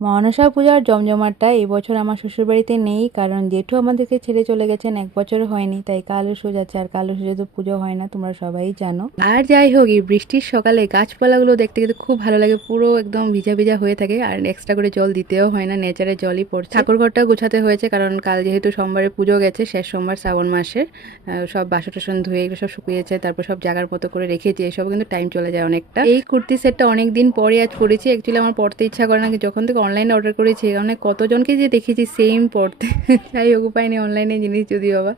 মনসা পূজার জমজমাটটা এই বছর আমার শ্বশুরবাড়িতে নেই, কারণ জেঠু আমাদেরকে ছেড়ে চলে গেছেন, 1 বছর হয়নি, তাই কালুসো যাচ্ছে। আর কালুসো তো পুজো হয় না, তোমরা সবাই জানো। আর যাই হোক, এই বৃষ্টির সকালে গাছপালাগুলো দেখতে কিন্তু খুব ভালো লাগে, পুরো একদম ভিজা ভিজা হয়ে থাকে। আর এক্সট্রা করে জল দিতেও হয় না, নেচারে জলই পড়ছে। ঠাকুরঘরটা গুছাতে হয়েছে, কারণ কাল যেহেতু সোমবারে পুজো গেছে, শেষ সোমবার শ্রাবণ মাসের। সব বাসন টাসন ধুয়ে এগুলো সব শুকিয়েছে, তারপর সব জায়গার মতো করে রেখেছি। এসব কিন্তু টাইম চলে যায় অনেকটা। এই কুর্তি সেটটা অনেক দিন পরে আজ পরেছি। অ্যাকচুয়ালি আমার পরতে ইচ্ছা করে না, যখন থেকে অনলাইনে অর্ডার করেছি, অনেক কতজনকে যে দেখেছি সেম পরতে। যাই হোক, উপায় নেই, অনলাইনে জিনিস যদি বাবা।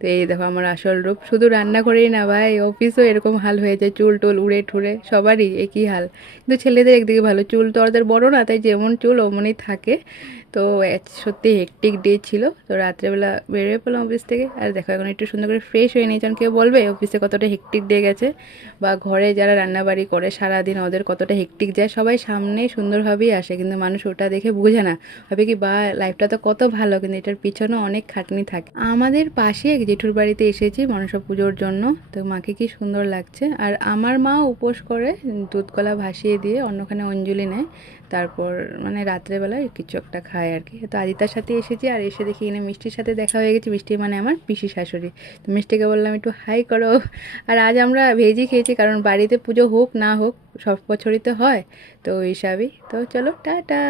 তো এই দেখো আমার আসল রূপ। শুধু রান্না করেই না ভাই, অফিসও এরকম হাল হয়ে যায়, চুল টুল উড়ে ঠুড়ে সবারই একই হাল। কিন্তু ছেলেদের একদিকে ভালো, চুল তো ওদের বড় না, তাই যেমন চুল ওমনই থাকে। তো সত্যি হেকটিক ডে ছিল। তো রাত্রেবেলা বেরিয়ে পড়লাম অফিস থেকে। আর দেখো এখন একটু সুন্দর করে ফ্রেশ হয়ে নিয়েছেন। কেউ বলবে অফিসে কতটা হেকটিক ডে গেছে, বা ঘরে যারা রান্নাবাড়ি করে সারাদিন ওদের কতটা হেকটিক যায়। সবাই সামনে সুন্দরভাবেই আসে, কিন্তু মানুষ ওটা দেখে বোঝে না, ভাবে কি বা লাইফটা তো কত ভালো, কিন্তু এটার পিছনেও অনেক খাটনি থাকে। আমাদের পাশে এক জেঠুর বাড়িতে এসেছি মনসা পুজোর জন্য। তো মাকে কি সুন্দর লাগছে। আর আমার মা উপোস করে দুধ কলা ভাসিয়ে দিয়ে অন্যখানে অঞ্জলি নেয়, তারপর মানে রাত্রেবেলায় কিছু একটা খায় আর কি। তো আদিতার সাথে এসেছি, আর এসে দেখি এখানে মিষ্টির সাথে দেখা হয়ে গেছে। মিষ্টি মানে আমার পিসি শাশুড়ি। তো মিষ্টিকে বললাম একটু হাই করো। আর আজ আমরা ভেজই খেয়েছি, কারণ বাড়িতে পুজো হোক না হোক সব বছরই তো হয়, তো ওই হিসাবেই। তো চলো টাটা।